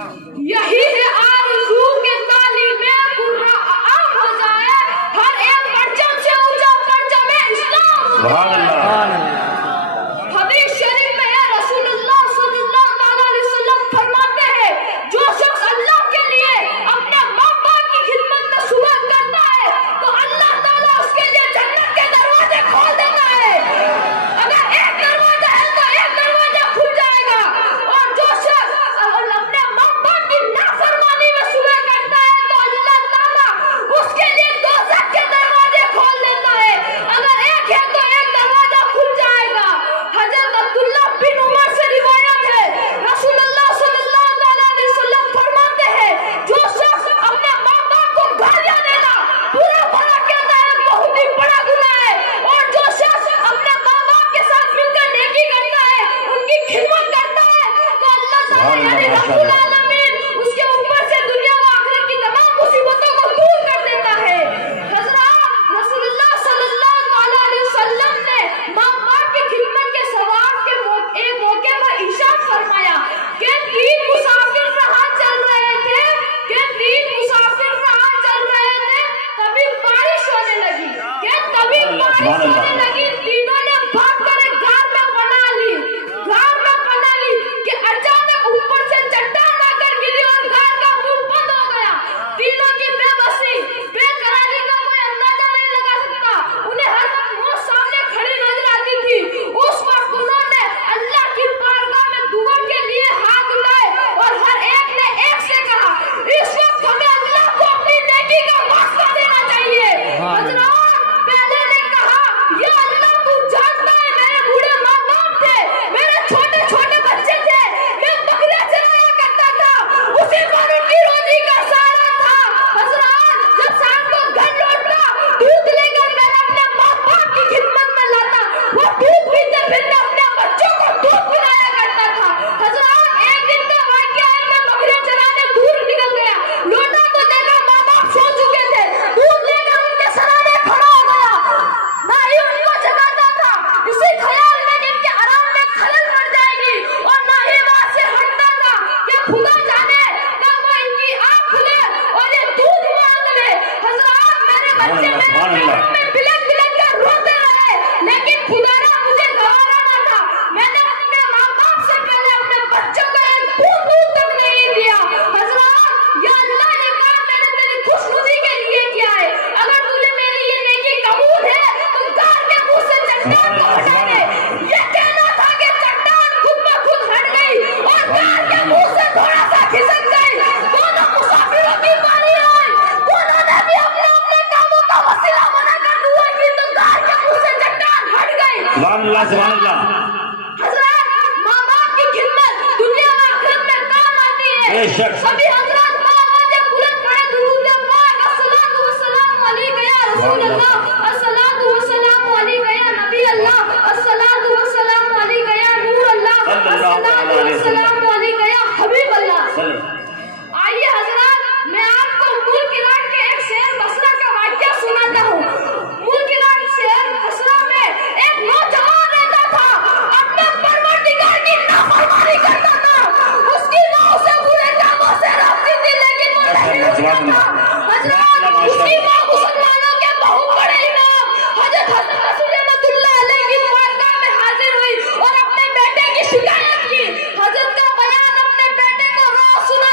یہی ہے آرزو کے تعلیمیں قرآن عام ہو جائے، ہر ایک پرچم سے اونچا پرچم اسلام ہو جائے۔ حدیث شریف میں ہے رسول اللہ صلی اللہ علیہ وسلم فرماتے ہیں جو شخص اللہ کے لیے اپنے ماں باپ کی خدمت میں صبح کرتا ہے تو اللہ تعالیٰ اس کے لیے جنت کے دروازے کھول دیتا ہے۔ اگر ایک دروازہ ہے تو ایک دروازہ کھل جائے گا، اور جو شخص اپنے ماں باپ کی نافرمانی میں صبح کرتا ہے تو اللہ تعالیٰ اس کے لیے دوزخ کے دروازے کھول دیتا ہے۔ اگر ایک ہے تو ایک دروازہ کھل جائے گا۔ حضرت عبداللہ بن عمر سے روایت ہے رسول اللہ صلی اللہ علیہ وسلم فرماتے ہیں جو شخص اپنے ماں باپ کو گالیاں دینا برا بھلا کہتا ہے بہت ہی بڑا گناہ ہے، اور جو شخص اپنے ماں باپ کے ساتھ مل کر نیکی کرتا ہے ان کی خدمت کرتا ہے تو اللہ تعالیٰ یعنی رب العالمین اس کے اوپر سے دنیا و آخرت کی تمام مصیبتوں کو دور کر دیتا ہے۔ حضرات رسول اللہ صلی اللہ علیہ وسلم نے ماں باپ کی خدمت کے ثواب کے ایک موقع پر ارشاد فرمایا کہ تین مسافر رہا چل رہے تھے تبھی بارش ہونے لگی تینوں نے بھاگ کر ایک غار میں پناہ لی کہ اچانک اوپر سے چٹان آ کر گری اور غار کا منہ بند ہو گیا۔ تینوں کی بے بسی بے قراری کا کوئی اندازہ نہیں لگا سکتا، انہیں ہر وقت موت سامنے کھڑی نظر آتی تھی۔ اس وقت انہوں نے اللہ کی بارگاہ میں دعا کے لیے ہاتھ اٹھائے اور ہر ایک نے ایک سے کہا اس وقت ہمیں اللہ کو اپنی نیکی کا واسطہ دینا چاہیے۔ حضرات پہلے نے کہا یا اللہ تو جانتا ہے میرے بوڑھے ماں باپ تھے، میرے چھوٹے چھوٹے بچے تھے، میں بکریاں چرایا کرتا تھا، اسی پر ان کی روزی کا سہارا تھا۔ حضرات جب شام کو گھر لوٹتا دودھ لے کر میں اپنے ماں باپ کی خدمت میں لاتا، وہ دودھ پیتے پھر میں اپنے بچوں کو دودھ پلایا کرتا تھا۔ حضرات ایک دن کا واقعہ ہے، میں بکریاں چرانے دور نکل گیا، لوٹا تو دیکھا ماں باپ سو چکے تھے، دودھ لے کر ان کے سرانے کھڑا ہو گیا، نہ ہی ان کو جگاتا تھا، اسی خیال میں کہ ان کے آرام میں خلل پڑ جائے گی، اور نہ ہی وہاں سے ہٹتا تھا کہ خدا جانے کب وہ ان کی آنکھ کھلے اور یہ دودھ مانگ لے۔ حضرات میرے بچے میرے پیروں میں بلک بلک کر روتے رہے، لیکن خدا را مجھے گوارا نہ تھا، میں نے اپنے ماں باپ سے پہلے اپنے بچوں کو ایک بوند دودھ تک نہیں دیا۔ حضرات یا اللہ یہ کام میں نے تیری خوش نصیبی کے لیے کیا ہے، اگر تجھے میری یہ نیکی قبول ہے تو غار کے منہ سے چٹان کو ہٹا دے۔ یہ کہنا تھا کہ چٹان خود بخود ہٹ گئی اور غار کے منہ سے تھوڑا سا کھسک گئی، دونوں مسافروں کی باری آئی، دونوں نے بھی اپنے اپنے کاموں کا وسیلہ بنا کر دعا کی تو غار کے منہ سے چٹان ہٹ گئی۔ سبحان اللہ سبحان اللہ۔ حضرات ماں باپ کی خدمت دنیا و آخرت میں کام آتی ہے۔ بے شک۔ سبھی حضرات آوازیں بلند کریں درود پاک الصلاۃ والسلام علیک یا رسول اللہ، الصلاۃ والسلام علیک یا نبی اللہ، الصلاۃ والسلام علیک یا نور اللہ، الصلاۃ والسلام علیک یا حبیب اللہ۔ آئیے حضرات میں آپ کو ملک عراق کے ایک شہر بصرہ کا واقعہ سناتا ہوں۔ ملک عراق شہر بصرہ میں ایک نوجوان رہتا تھا، اپنے پروردگار کی نافرمانی کرتا تھا، اس کی ماں اسے برے کاموں سے روکتی تھی لیکن وہ نہیں رکتا تھا۔ حضرات اس کی ماں مسلمانوں کے بہت بڑے امام حضرت رسول رحمۃ اللہ علیہ کی بارگاہ میں حاضر ہوئی اور اپنے بیٹے کی شکایت کی۔ حضرت کا بیان اپنے بیٹے کو رو سنا